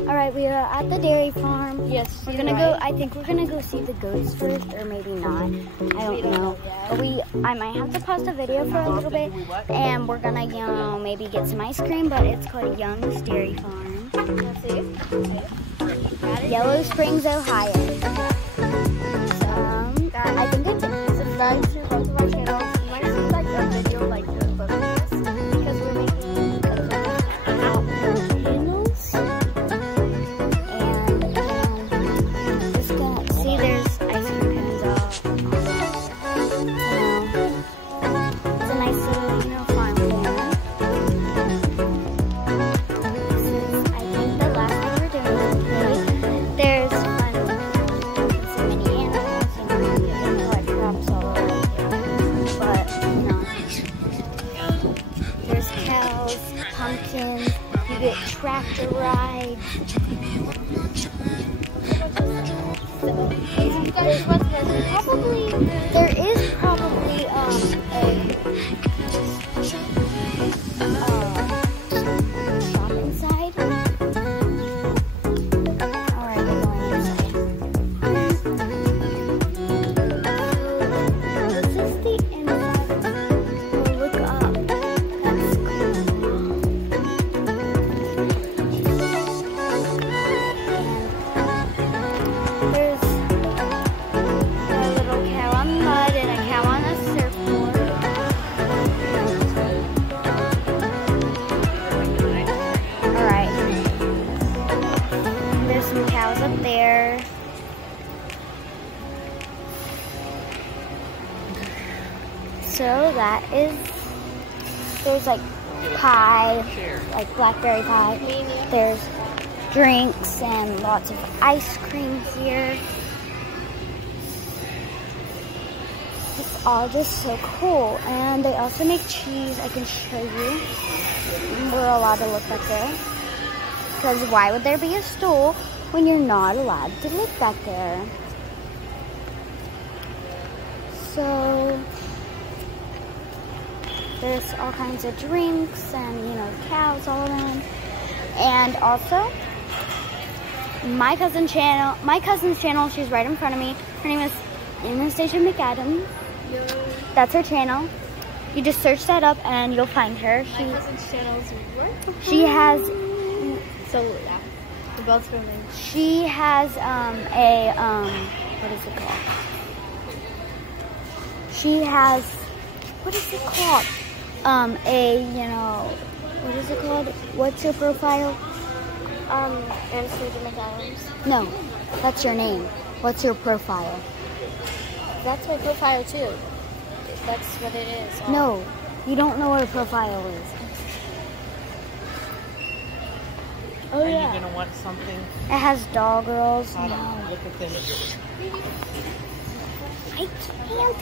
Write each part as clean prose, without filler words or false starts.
Alright, we are at the dairy farm. Yes, we're gonna go. I think we're gonna go see the goats first, or maybe not. I don't know. But I might have to pause the video for a little bit, and we're gonna, you know, maybe get some ice cream. But it's called Young's Dairy Farm. Let's see. Yellow Springs, Ohio. I think it's subscribe to both of our channels. You might see like a video like this, but because we're making channels. Just gonna see there's ice cream cones all. It's a nice little, you know, farm there. This is, I think, the last thing we're doing today. There's fun, so many animals, you know, you can collect crops all over here. But, you know, there's cows, pumpkins, you get tractor rides. There is probably a shop inside. Alright, we're going inside. So this is the inside. Oh, look up. That's cool. There's a little cow on mud and a cow on a surfboard. Alright. There's some cows up there. So that is, there's like pie, like blackberry pie. There's drinks and lots of ice cream here. It's all just so cool. And they also make cheese. I can show you. We're allowed to look back there. Because why would there be a stool when you're not allowed to look back there? So there's all kinds of drinks and, you know, cows all around. And also, my cousin's channel, she's right in front of me. Her name is Anastasia McAdams. That's her channel. You just search that up and you'll find her. My cousin's channel is She has, so yeah, we're both filming. she has what is it called? She has, what is it called? You know, what is it called? What's your profile? Anastasia McAdams. No, that's your name. What's your profile? That's my profile too. That's what it is. No, you don't know what a profile is. Oh Are yeah. you gonna want something? It has doll girls. I don't No. know. Look at this. I can't.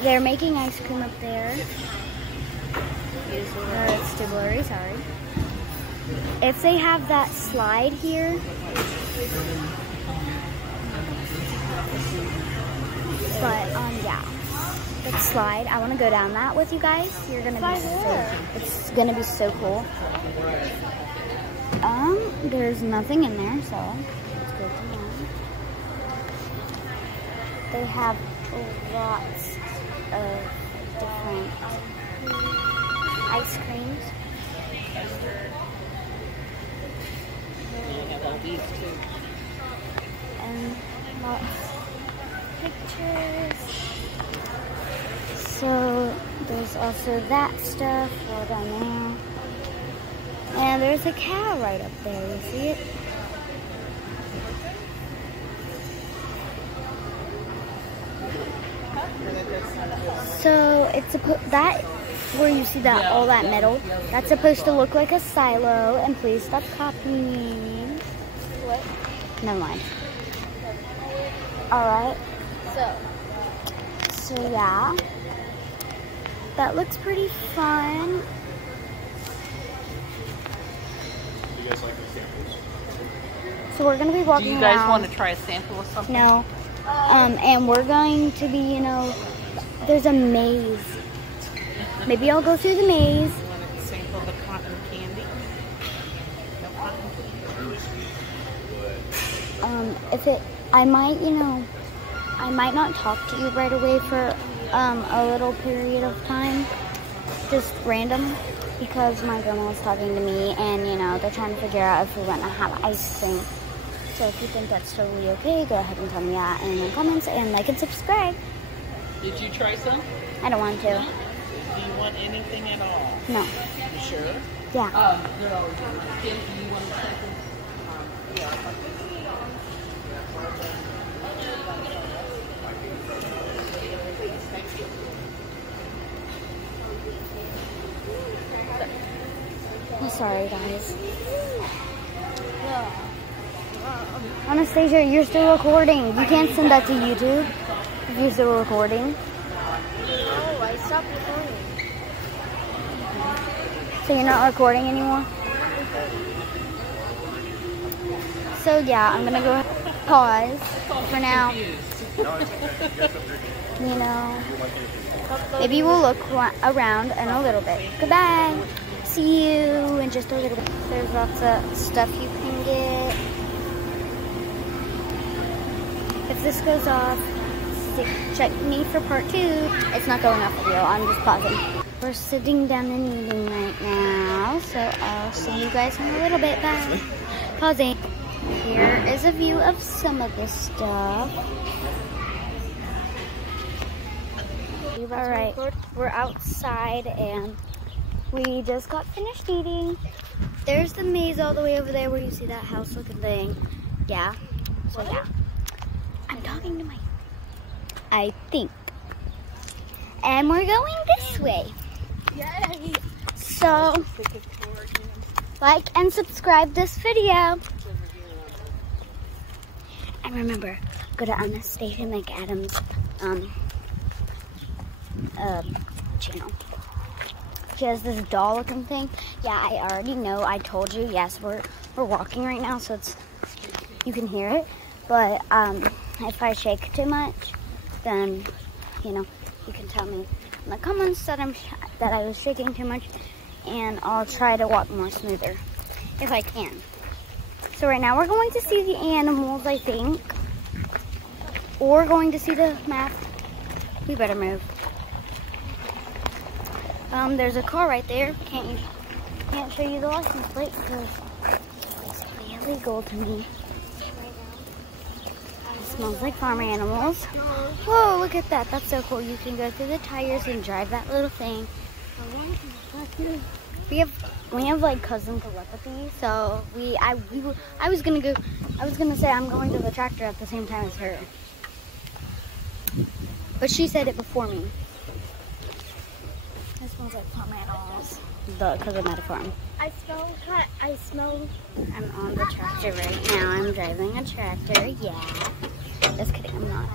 They're making ice cream up there. It's too blurry, sorry. If they have that slide here, but yeah, that slide. I want to go down that with you guys. You're gonna be it's gonna be so cool. There's nothing in there, so let's go to that. They have lots of different ice creams. You have all these too. And lots of pictures. So there's also that stuff all down there. And there's a cow right up there, you see it? So it's that where you see that all that metal, that's supposed to look like a silo. And please stop copying me. What? Never mind. Alright. So yeah. That looks pretty fun. You guys like the samples? So we're gonna be Do walking you guys around. want to try a sample of something? No. And we're going to be, you know, there's a maze. Maybe I'll go through the maze. You want to sample the cotton candy? No cotton? I might, I might not talk to you right away for a little period of time, just random, because my grandma's talking to me, and they're trying to figure out if we want to have ice cream. So if you think that's totally okay, go ahead and tell me that in the comments, and like and subscribe. Did you try some? I don't want to. Do you want anything at all? No. You sure? Yeah. No. Kim, do you want a second? I'm sorry, guys. Anastasia, you're still recording. You can't send that to YouTube if you're still recording. Oh, I stopped recording. So you're not recording anymore? So yeah, I'm gonna go pause for now. Maybe we'll look around in a little bit. Goodbye. See you in just a little bit. There's lots of stuff you can get. If this goes off, check me for part 2. It's not going off the video, I'm just pausing. We're sitting down and eating right now, so I'll see you guys in a little bit. Bye. Pausing. Here is a view of some of this stuff. Alright, we're outside and we just got finished eating. There's the maze all the way over there where you see that house looking thing. Yeah, so yeah. I'm talking to I think. And we're going this way. Yay! So, like and subscribe this video. And remember, go to Anastasia McAdams' channel. She has this doll looking thing. Yeah, I already know. I told you. Yes, we're walking right now, so you can hear it. But if I shake too much, then you can tell me in the comments that I was shaking too much, and I'll try to walk more smoother if I can. So right now we're going to see the animals, I think, or going to see the map. We better move. There's a car right there. Can't show you the license plate because it's illegal to me. It smells like farm animals. Whoa, look at that. That's so cool. You can go through the tires and drive that little thing. We have like cousin telepathy, so I was gonna say I'm going to the tractor at the same time as her. But she said it before me. It smells like farm animals. Because I'm at a farm. I smell. I'm on the tractor right now. I'm driving a tractor. Yeah. Just kidding. I'm not.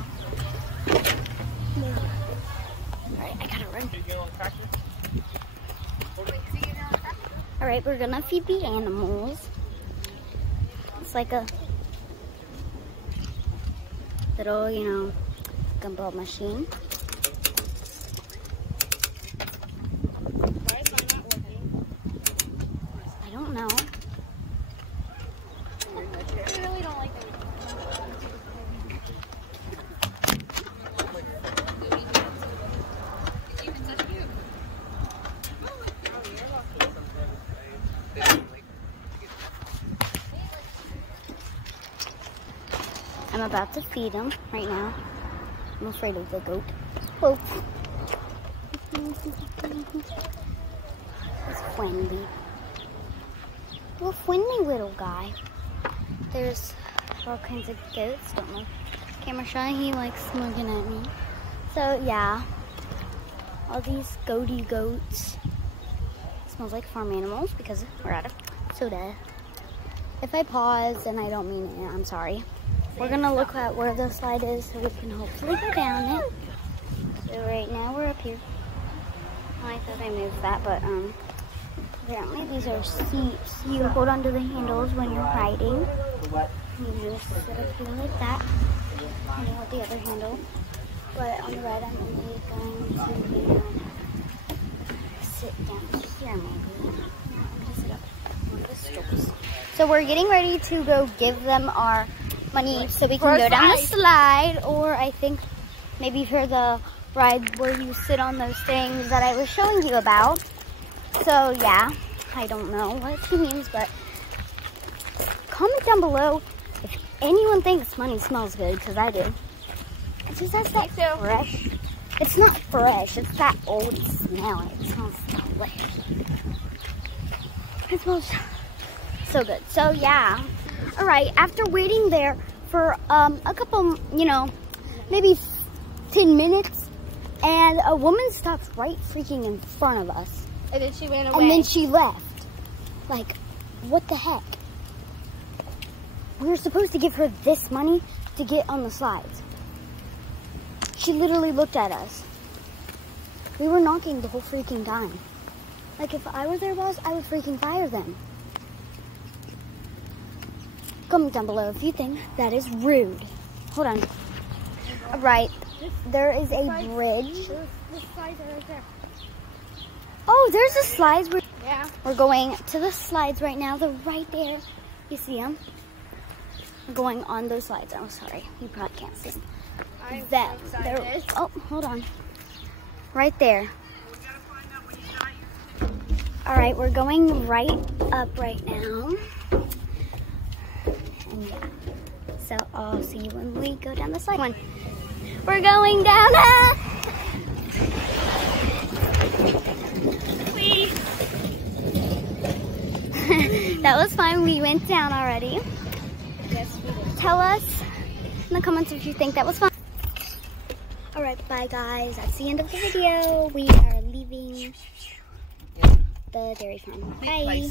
Alright, I gotta run. Alright, we're gonna feed the animals. It's like a little, gumball machine. I don't know. I really don't like them. I'm about to feed them right now. I'm afraid of the goat. Whoa. It's friendly. Little friendly little guy. There's all kinds of goats. Don't look camera shy. He likes looking at me. So yeah, all these goaty goats. Smells like farm animals because we're out of soda. If I pause and I don't mean it, I'm sorry. We're gonna look at where the slide is so we can hopefully go down it. So right now we're up here. Oh, I thought I moved that, but apparently these are seats. You hold onto the handles when you're riding. You just sit up here like that. And you hold the other handle. But on the right, I'm only going to sit down here maybe. I'm gonna sit So we're getting ready to go give them our money so we can For go a down the slide. slide, or I think maybe for the ride where you sit on those things that I was showing you about. So yeah, I don't know what he means, but comment down below if anyone thinks money smells good, because I do. It just has that fresh. It's not fresh, it's that old smell. It smells delicious. It smells so good. So yeah. All right, after waiting there for a couple, maybe 10 minutes, and a woman stopped right freaking in front of us. And then she ran away. And then she left. Like, what the heck? We were supposed to give her this money to get on the slides. She literally looked at us. We were knocking the whole freaking time. Like, if I was their boss, I would freaking fire them. Comment down below if you think that is rude. Hold on. All right, there is a bridge. The slides are right there. Oh, there's the slides. Yeah. We're going to the slides right now. They're right there. You see them? We're going on those slides. Oh, sorry. You probably can't see them. I'm That, so they're, excited. oh, hold on. Right there. All right, we're going right up right now. And yeah. So I'll see you when we go down the slide. One. We're going down. That was fun. We went down already. Yes, we did. Tell us in the comments if you think that was fun. All right, bye guys. That's the end of the video. We are leaving the dairy farm. Bye.